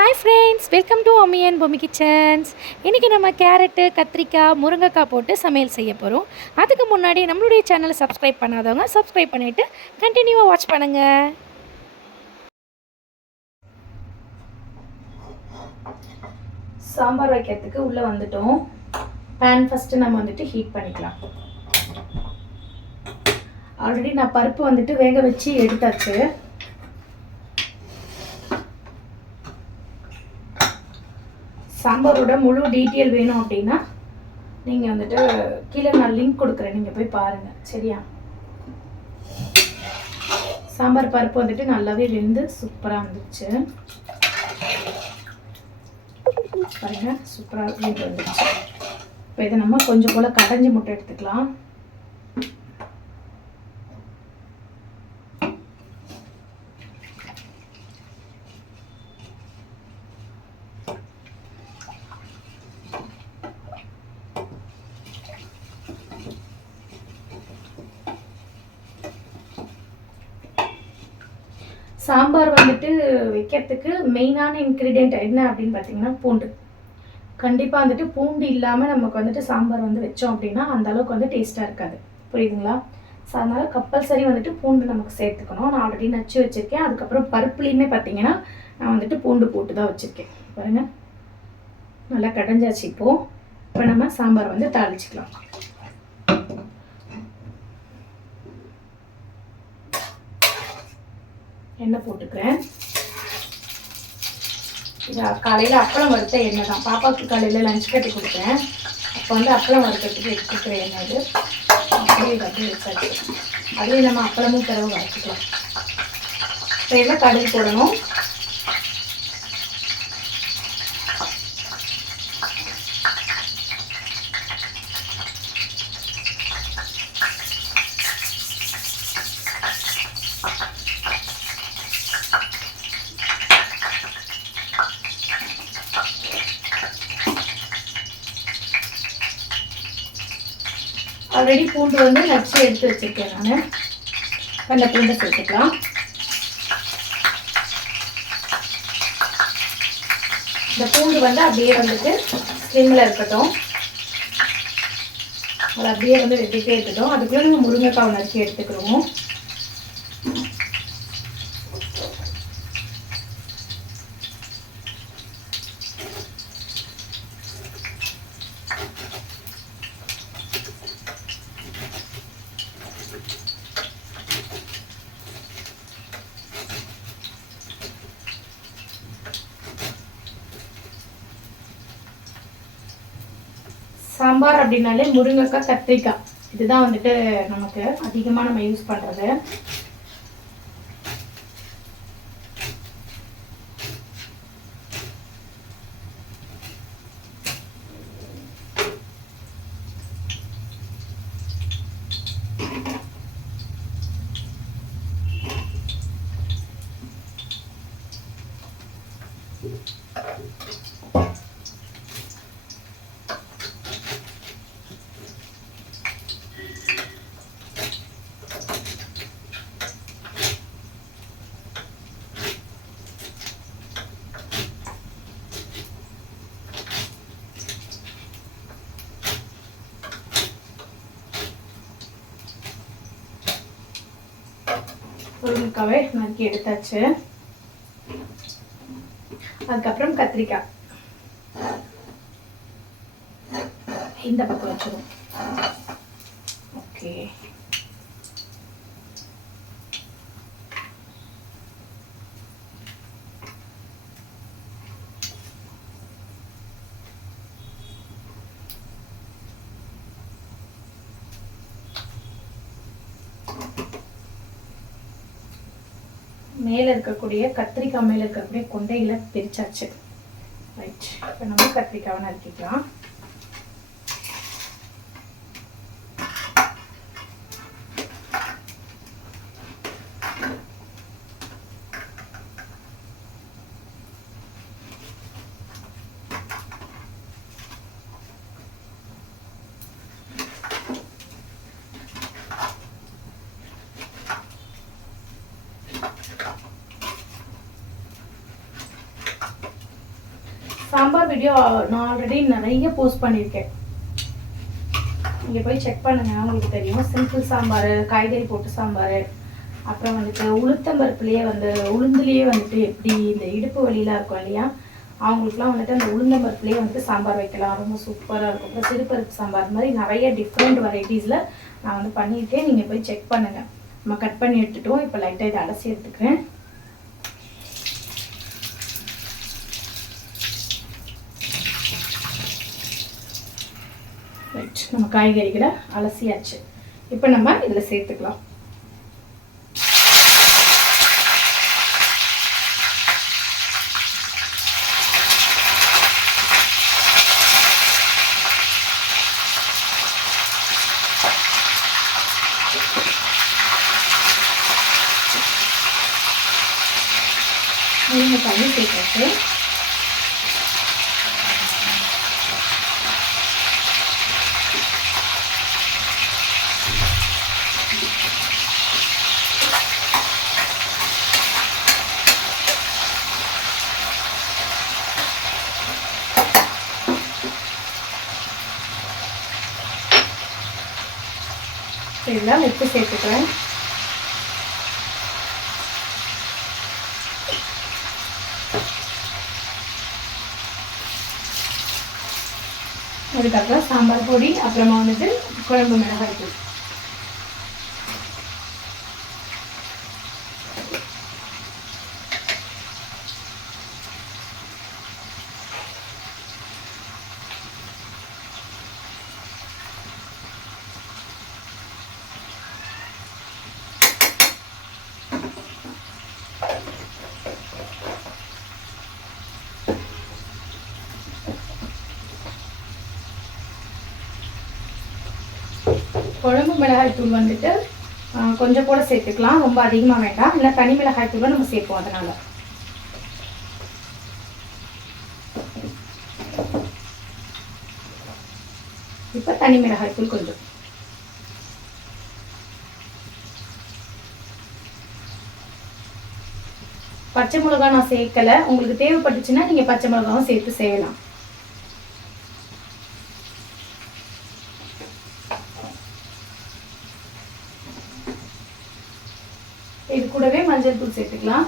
Hi friends, welcome to அம்மி and Bommi kitchens. இன்றைக்கி நம்ம கேரட்டு, கத்திரிக்காய், முருங்கைக்காய் போட்டு சமையல் செய்ய போகிறோம். அதுக்கு முன்னாடி நம்மளுடைய சேனலை சப்ஸ்கிரைப் பண்ணாதவங்க சப்ஸ்கிரைப் பண்ணிவிட்டு கண்டினியூவாக வாட்ச் பண்ணுங்கள். சாம்பார் வைக்கிறதுக்கு உள்ளே வந்துட்டோம். பேன் ஃபஸ்ட்டு நம்ம ஹீட் பண்ணிக்கலாம். ஆல்ரெடி நான் பருப்பு வேக வச்சு எடுத்தாச்சு. சாம்பாரோட முழு டீட்டெயில் வேணும் அப்படின்னா நீங்கள் கீழே நான் லிங்க் கொடுக்குறேன், நீங்கள் போய் பாருங்கள். சரியா? சாம்பார் பருப்பு நல்லாவே வெந்து சூப்பராக வந்துடுச்சு. பாருங்க, சூப்பராக வெந்து வந்துடுச்சு. இப்போ இதை நம்ம கொஞ்சம் போல் கடைஞ்சி முட்டை எடுத்துக்கலாம். சாம்பார் வைக்கிறதுக்கு மெயினான இன்க்ரீடியன்ட் என்ன அப்படின்னு பார்த்தீங்கன்னா பூண்டு. கண்டிப்பாக பூண்டு இல்லாமல் நமக்கு சாம்பார் வச்சோம் அப்படின்னா அந்த அளவுக்கு டேஸ்ட்டாக இருக்காது. புரியுதுங்களா? ஸோ அதனால் கம்பல்சரி பூண்டு நமக்கு சேர்த்துக்கணும். நான் ஆல்ரெடி நச்சு வச்சுருக்கேன். அதுக்கப்புறம் பருப்புலேயுமே பார்த்தீங்கன்னா நான் பூண்டு போட்டு தான் வச்சுருக்கேன். பாருங்கள், நல்லா கடைஞ்சாச்சு. இப்போ நம்ம சாம்பார் தாளிச்சிக்கலாம். எண்ணெய் போட்டுக்கிறேன். இது காலையில் அப்பளம் வறுத்த எண்ணெய் தான். பாப்பாவுக்கு காலையில் லஞ்ச் கட்டி கொடுத்தேன். அப்போ அப்பளம் வறுக்கிறதுக்கு எடுத்துக்கிற எண்ணெய் அது. அப்படியே வச்சாச்சு. அதுவே நம்ம அப்பளமும் பிறகு வறுத்துக்கலாம். இப்போ எல்லாம் கடுகு போடணும். ஆல்ரெடி பூண்டு நச்சு எடுத்து வச்சுருக்கேன். நான் அந்த பூண்டை சேர்த்துக்கலாம். இந்த பூண்டு அப்படியே ஸ்லிம்மில் இருக்கட்டும். அது அப்படியே வெட்டிகிட்டே இருக்கட்டும். அதுக்குள்ளே நம்ம முருங்கைக்காய் நறுக்கி எடுத்துக்கிறோம். சாம்பார் அப்படின்னாலே முருங்கைக்காய், கத்திரிக்காய் இதுதான் நமக்கு அதிகமாக நம்ம யூஸ் பண்ணுறது. முருங்கைக்காவை நறுக்கி எடுத்தாச்சு. அதுக்கப்புறம் கத்திரிக்காய் இந்த பக்கம் வச்சிடும். ஓகே, மேலே இருக்கக்கூடிய கத்திரிக்காய் மேலே இருக்கக்கூடிய கொண்டைகளை பிரிச்சாச்சு. ரைட், இப்போ நம்ம கத்திரிக்காவை நறுக்கிக்கலாம். சாம்பார் வீடியோ நான் ஆல்ரெடி நிறைய போஸ்ட் பண்ணியிருக்கேன், நீங்கள் போய் செக் பண்ணுங்கள், உங்களுக்கு தெரியும். சிம்பிள் சாம்பார், காய்கறி போட்டு சாம்பார், அப்புறம் வந்துட்டு உளுத்தம்பருப்புலேயே உளுந்துலேயே வந்துட்டு எப்படி இந்த இடுப்பு வலியெலாம் இருக்கும் இல்லையா, அவங்களுக்குலாம் வந்துட்டு அந்த உளுந்தம்பருப்புலேயே வந்துட்டு சாம்பார் வைக்கலாம், ரொம்ப சூப்பராக இருக்கும். அப்புறம் சிறுபருப்பு சாம்பார் மாதிரி நிறைய டிஃப்ரெண்ட் வெரைட்டிஸில் நான் பண்ணியிருக்கேன். நீங்கள் போய் செக் பண்ணுங்கள். நம்ம கட் பண்ணி எடுத்துட்டோம். இப்போ லைட்டாக இதை அலசி எடுத்துக்கிறேன். ரைட், நம்ம காய்கறிகளை அலசியாச்சு. இப்போ நம்ம இதில் சேர்த்துக்கலாம். முருங்கைக்காய் சேர்த்துட்டு இதில் உப்பு சேர்த்துக்கிறேன். அதுக்கப்புறம் சாம்பார் பொடி, அப்புறமா வந்துட்டு குழம்பு மிளகாய் தூள். குழம்பு மிளகாய் தூள் வந்துட்டு கொஞ்சம் கூட சேர்த்துக்கலாம், ரொம்ப அதிகமாக வேண்டாம். இல்லை தனி மிளகாய் தூளை நம்ம சேர்ப்போம். அதனால் இப்போ தனி மிளகாய் தூள் கொஞ்சம். பச்சை மிளகாய் நான் சேர்க்கலை, உங்களுக்கு தேவைப்பட்டுச்சுன்னா நீங்கள் பச்சை மிளகாவும் சேர்த்து செய்யலாம். இது கூடவே மஞ்சள் தூள் சேர்த்துக்கலாம்.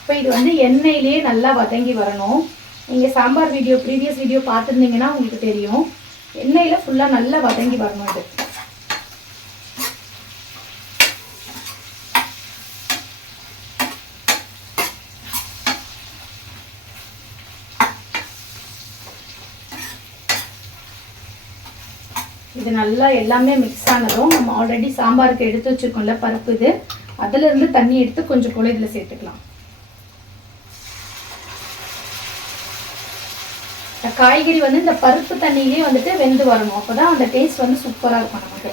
இப்போ இது எண்ணெயிலே நல்லா வதங்கி வரணும். நீங்கள் சாம்பார் வீடியோ ப்ரீவியஸ் வீடியோ பார்த்துருந்தீங்கன்னா உங்களுக்கு தெரியும், எண்ணெயில் ஃபுல்லாக நல்லா வதங்கி வரணும். இது இது நல்லா எல்லாமே மிக்ஸ் ஆனதும் நம்ம ஆல்ரெடி சாம்பாருக்கு எடுத்து வச்சுருக்கோம்ல பருப்பு, இது அதிலிருந்து தண்ணி எடுத்து கொஞ்சம் கூட இதில் சேர்த்துக்கலாம். காய்கறி இந்த பருப்பு தண்ணியிலே வெந்து வரணும், அப்போதான் அந்த டேஸ்ட் சூப்பராக இருக்கும் நமக்கு.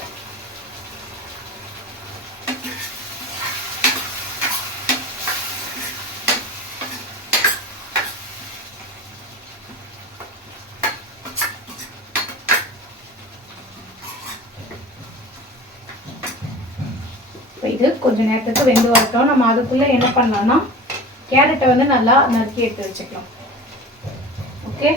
இது கொஞ்ச நேரத்துக்கு வெந்து வரட்டும். நம்ம அதுக்குள்ள என்ன பண்ணலாம்னா கேரட்டை நல்லா நறுக்கி எடுத்து வச்சுக்கலாம். ஓகே,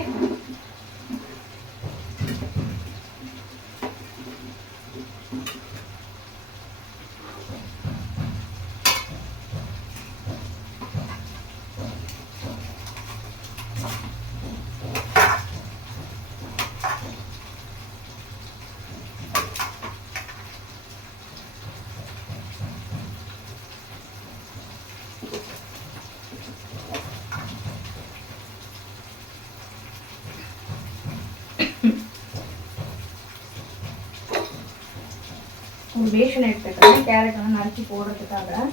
ஒரு பேஷன் எடுத்துக்கிறேன் கேரட் நறுக்கி போடுறதுக்காக.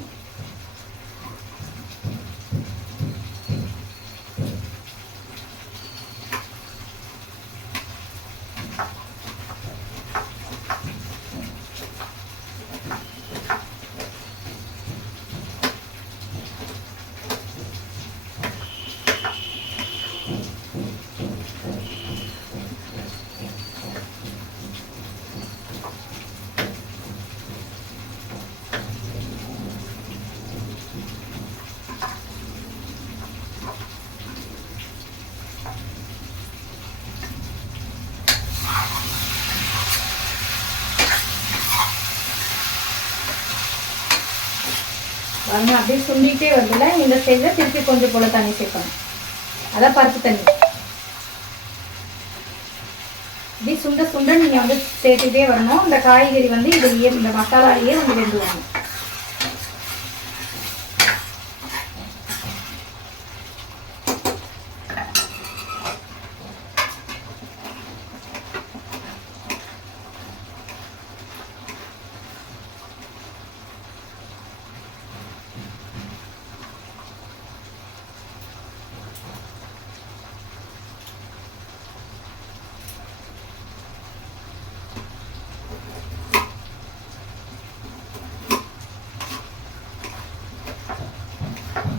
பாருங்க அப்படியே சுண்டிகிட்டே வருதுல்ல. இந்த ஸ்டேஜில் திருப்பி கொஞ்சம் போல் தண்ணி சேர்க்கணும். அதான் பருப்பு தண்ணி. இப்படி சுண்ட சுண்ட நீங்கள் வந்து சேர்த்துக்கிட்டே வரணும். இந்த காய்கறி வந்து இதுலேயே இந்த மசாலாலேயே வந்து வெந்து வரணும்.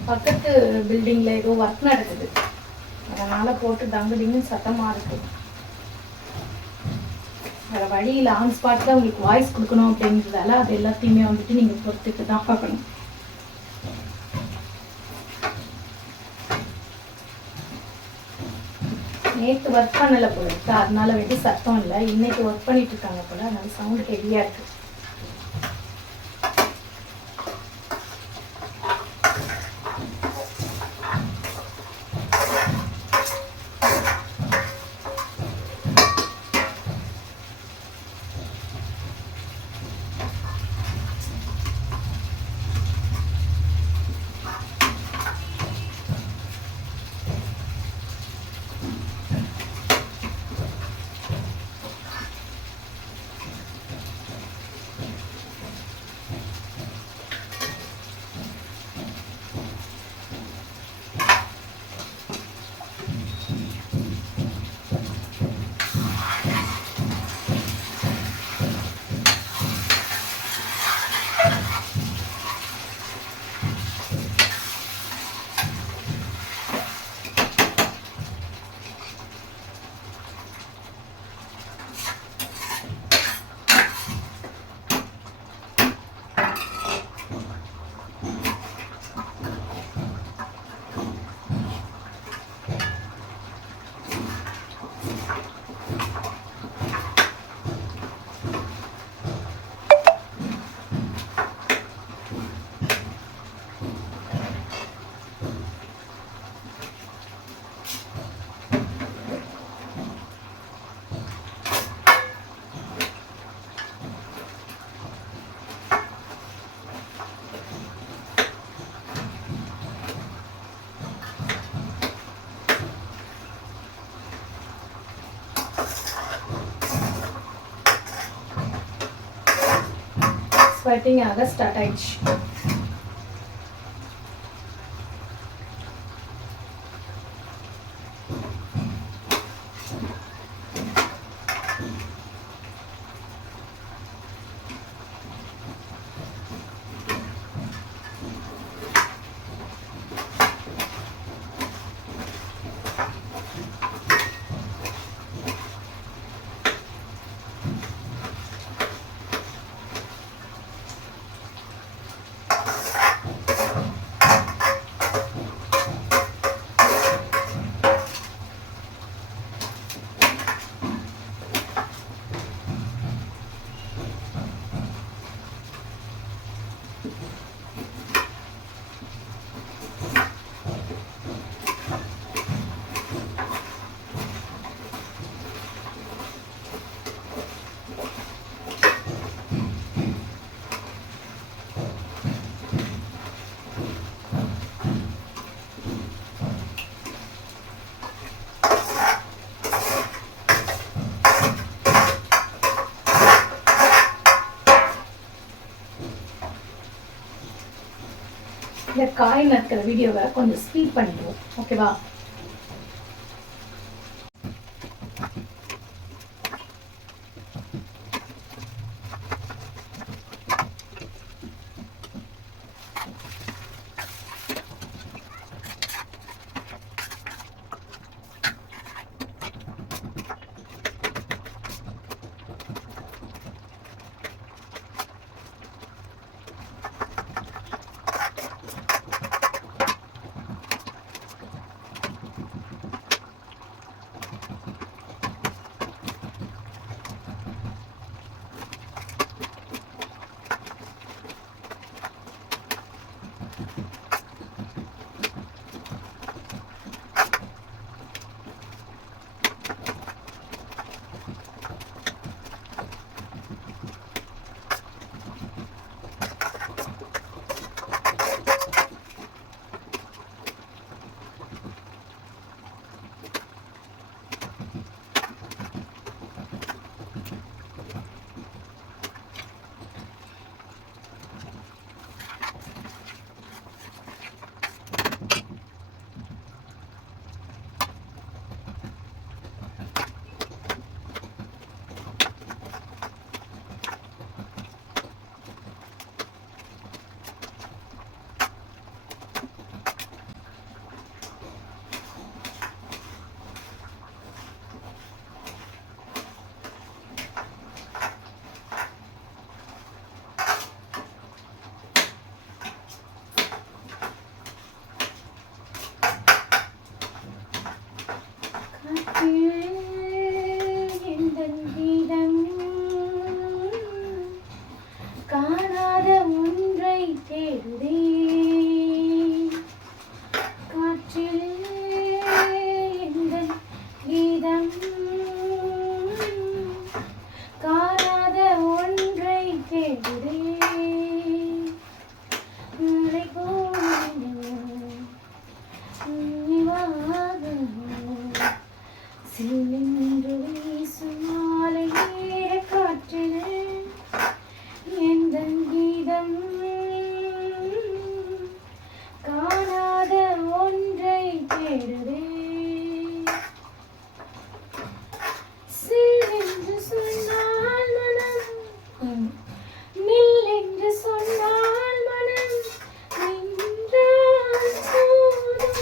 பக்கத்து பில்டிங்கில் ஏதோ ஒர்க் நடக்குது, அதனால் போட்டு தங்குடிங்க சத்தமாக இருக்குது. வேறு வழியில் ஆன் ஸ்பாட்டில் உங்களுக்கு வாய்ஸ் கொடுக்கணும் அப்படின்றதால அது எல்லாத்தையுமே வந்துட்டு நீங்கள் பொறுத்துட்டு தான் பார்க்கணும். நேற்று ஒர்க் பண்ணலை போல இருக்கு, அதனால வந்து சத்தம் இல்லை. இன்னைக்கு ஒர்க் பண்ணிட்டு இருக்காங்க போல, அதனால சவுண்ட் ஹெவியாக இருக்குது. ஸ்வெட்டிங் ஆக ஸ்டார்ட் ஆயிடுச்சு. இந்த காய் நறுக்கிற வீடியோவை கொஞ்சம் ஸ்பீட் பண்ணிடுவோம், ஓகேவா? சின்னென்று வீசும் மாலை நேர காற்றின எந்தன் கீதம் காணாத ஒன்றை தேடுதே. சில்லென்று சொன்னால் மனம் நில்லென்று சொன்னால் மனம் நின்றால் போதும்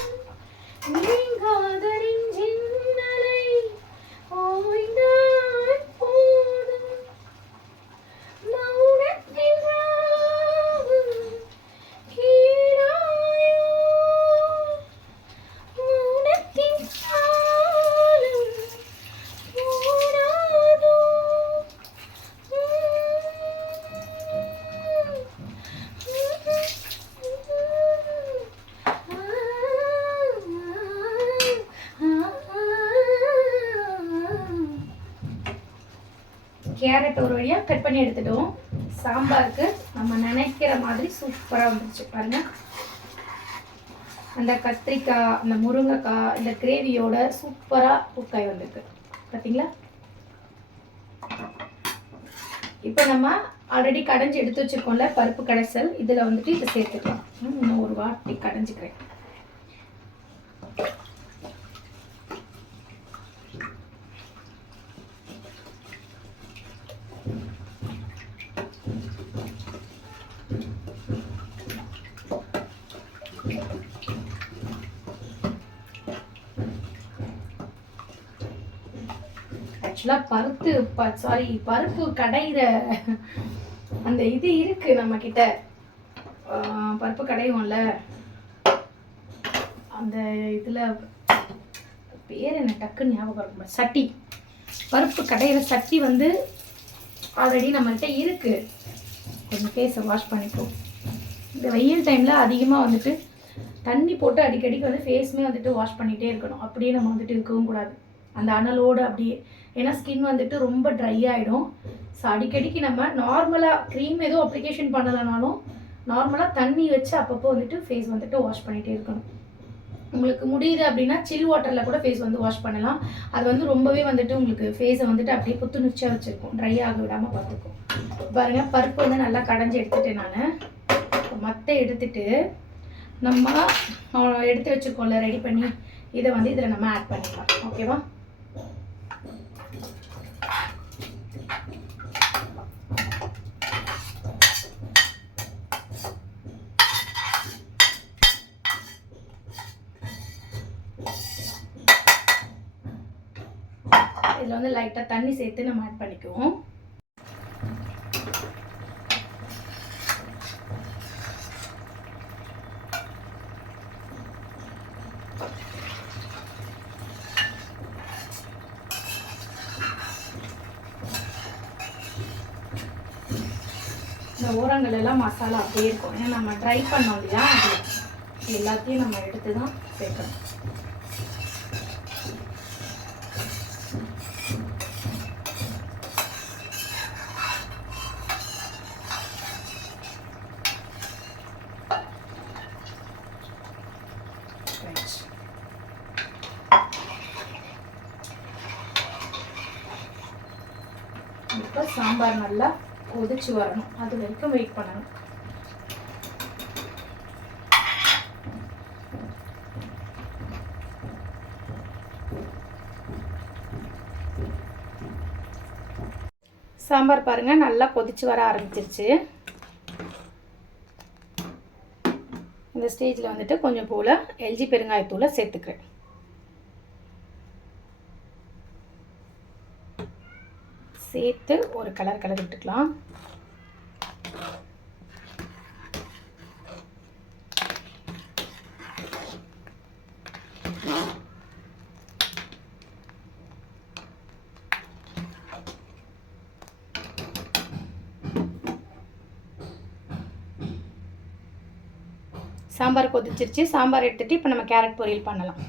நீங்காத நெஞ்சின் அலை ஓய்ந்தால் போதும் மௌனத்தின் ராகம் கீழாயோ மௌனத்தின் காலம் போடாதோ. கேரட் ஒரு வழியாக கட் பண்ணி எடுத்துட்டோம். சாம்பாருக்கு நம்ம நினைக்கிற மாதிரி சூப்பராக வந்துருச்சு பாருங்க. அந்த கத்திரிக்காய், அந்த முருங்கைக்காய், இந்த கிரேவியோட சூப்பராக குக்காய் வந்திருக்கு பார்த்தீங்களா. இப்போ நம்ம ஆல்ரெடி கடைஞ்சி எடுத்து வச்சுருக்கோம்ல பருப்பு கடைசல், இதில் வந்துட்டு இதை சேர்த்துக்கலாம். இன்னும் ஒரு வாட்டி கடைஞ்சிக்கிறேன். ஆக்சுவலாக பருப்பு கடையிற அந்த இது இருக்கு நம்ம கிட்ட. பருப்பு கடையும்ல அந்த இதில் பேர் என்ன டக்குன்னு ஞாபகம் இருக்கும், சட்டி. பருப்பு கடையிற சட்டி வந்து ஆல்ரெடி நம்மகிட்ட இருக்கு. கொஞ்சம் ஃபேஸை வாஷ் பண்ணிப்போம். இந்த வெயில் டைமில் அதிகமாக வந்துட்டு தண்ணி போட்டு அடிக்கடிக்கு வந்து ஃபேஸுமே வந்துட்டு வாஷ் பண்ணிகிட்டே இருக்கணும். அப்படியே நம்ம வந்துட்டு இருக்கவும் கூடாது அந்த அனலோடு அப்படியே. ஏன்னா ஸ்கின் வந்துட்டு ரொம்ப ட்ரை ஆகிடும். ஸோ அடிக்கடிக்கு நம்ம நார்மலாக க்ரீம் எதுவும் அப்ளிகேஷன் பண்ணலைனாலும் நார்மலாக தண்ணி வச்சு அப்பப்போ வந்துட்டு ஃபேஸ் வந்துட்டு வாஷ் பண்ணிகிட்டே இருக்கணும். உங்களுக்கு முடியுது அப்படின்னா சில் வாட்டரில் கூட ஃபேஸ் வந்து வாஷ் பண்ணலாம். அது வந்து ரொம்பவே வந்துட்டு உங்களுக்கு ஃபேஸை வந்துட்டு அப்படியே புத்துணர்ச்சியாக வச்சுருக்கும், ட்ரை ஆக விடாமல் பார்த்துக்கும். பாருங்கள், பருப்பு வந்து நல்லா கடைஞ்சி எடுத்துட்டேன் நான். மற்ற எடுத்துட்டு நம்ம எடுத்து வச்சுருக்கோம்ல ரெடி பண்ணி, இதை வந்து இதில் நம்ம ஆட் பண்ணிக்கலாம். ஓகேவா. இதில் வந்து லைட்டாக தண்ணி சேர்த்து நம்ம ஆட் பண்ணிக்குவோம். இந்த ஓரங்கள் எல்லாம் மசாலா அப்படியே இருக்கும். ஏன்னா நம்ம ட்ரை பண்ணோம் இல்லையா, அது எல்லாத்தையும் நம்ம எடுத்து தான் சேர்க்கணும். இப்போ சாம்பார் நல்லா கொதிச்சு வரணும், அது வரைக்கும் வெயிட் பண்ணணும். சாம்பார் பாருங்க நல்லா கொதிச்சு வர ஆரம்பிச்சிருச்சு. இந்த ஸ்டேஜில் வந்துட்டு கொஞ்சம் போல் எல்ஜி பெருங்காயத்தூளை சேர்த்துக்கிறேன். சேர்த்து ஒரு கலர் விட்டுக்கலாம். சாம்பார் கொதிச்சிருச்சு. சாம்பார் எடுத்துட்டு இப்போ நம்ம கேரட் பொரியல் பண்ணலாம்.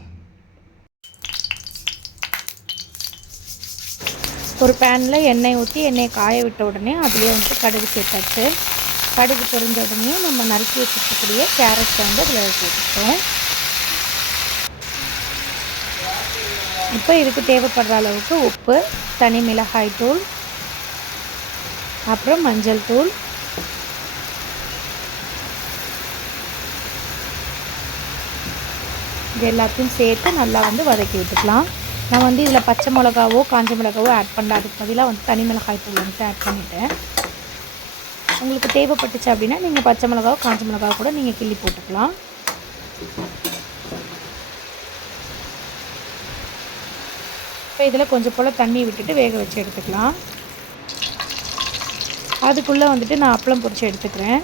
ஒரு பேனில் எண்ணெய் ஊற்றி எண்ணெயை காய விட்ட உடனே அதுலேயே வந்து கடுகு சேர்த்தாச்சு. கடுகு பொரிஞ்ச உடனே நம்ம நறுக்கி வச்சுக்கக்கூடிய கேரட்டை வந்து அதில் சேர்த்துட்டோம். இப்போ இதுக்கு தேவைப்படுற அளவுக்கு உப்பு, தனி மிளகாய் தூள், அப்புறம் மஞ்சள் தூள், இது எல்லாத்தையும் சேர்த்து நல்லா வதக்கி விட்டுக்கலாம். நான் இதில் பச்சை மிளகாவோ காஞ்ச மிளகாவோ ஆட் பண்ணல, அதுக்கு பதிலாக தனி மிளகாய் தூள் ஆட் பண்ணிட்டேன். உங்களுக்கு தேவைப்பட்டுச்சு அப்படின்னா நீங்கள் பச்சை மிளகாவோ காஞ்ச மிளகாவோ கூட நீங்கள் கிள்ளி போட்டுக்கலாம். இப்போ இதில் கொஞ்சம் போல் தண்ணி விட்டுட்டு வேக வச்சு எடுத்துக்கலாம். அதுக்குள்ளே நான் அப்பளம் பொரிச்சு எடுத்துக்கிறேன்.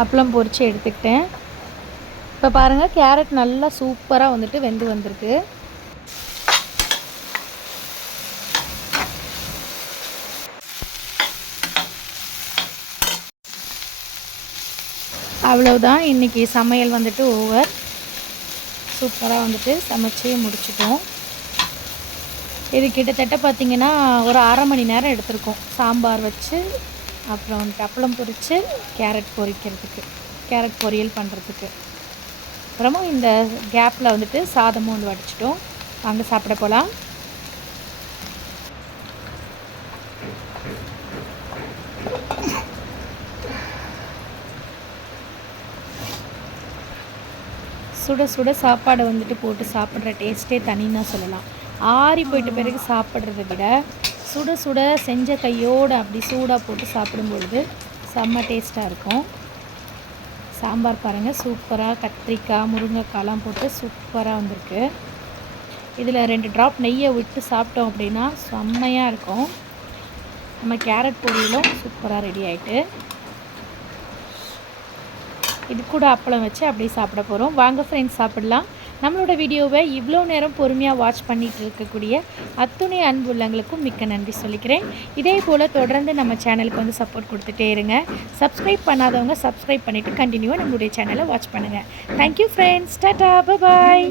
அப்பளம் பொரித்து எடுத்துக்கிட்டேன். இப்போ பாருங்கள், கேரட் நல்லா சூப்பராக வெந்து வந்திருக்கு. அவ்வளவுதான், இன்றைக்கி சமையல் ஓவர். சூப்பராக சமைச்சு முடிச்சிட்டோம். இது கிட்டத்தட்ட பார்த்திங்கன்னா ஒரு அரை மணி நேரம் எடுத்திருக்கோம். சாம்பார் வச்சு அப்புறம் அப்பளம் பொரித்து கேரட் பொரியல் பண்ணுறதுக்கு. அப்புறமா இந்த கேப்பில் சாதமும் வடிச்சிட்டோம். வாங்க சாப்பிட போகலாம். சுட சுட சாப்பாடை போட்டு சாப்பிட்ற டேஸ்ட்டே தனின்னு தான் சொல்லலாம். ஆறி போயிட்ட பிறகு சாப்பிட்றத விட சுட சுட செஞ்ச கையோடு அப்படி சூடாக போட்டு சாப்பிடும்பொழுது செம்ம டேஸ்ட்டாக இருக்கும். சாம்பார் பாருங்கள், சூப்பராக கத்திரிக்காய் முருங்கைக்காய்லாம் போட்டு சூப்பராக வந்திருக்கு. இதில் 2 ட்ராப் நெய்யை விட்டு சாப்பிட்டோம் அப்படின்னா செம்மையாக இருக்கும். நம்ம கேரட் பொரியலும் சூப்பராக ரெடி ஆகிட்டு, இது கூட அப்பளம் வச்சு அப்படியே சாப்பிட போகிறோம். வாங்க ஃப்ரெண்ட்ஸ் சாப்பிடலாம். நம்மளோட வீடியோவை இவ்வளோ நேரம் பொறுமையாக வாட்ச் பண்ணிகிட்டு இருக்கக்கூடிய அத்துணை அன்பு உள்ளவங்களுக்கும் மிக்க நன்றி சொல்லிக்கிறேன். இதே போல் தொடர்ந்து நம்ம சேனலுக்கு சப்போர்ட் கொடுத்துட்டே இருங்க. சப்ஸ்கிரைப் பண்ணாதவங்க சப்ஸ்கிரைப் பண்ணிவிட்டு கண்டினியூவாக நம்மளுடைய சேனலை வாட்ச் பண்ணுங்கள். Thank you friends. டாடா, பாய்.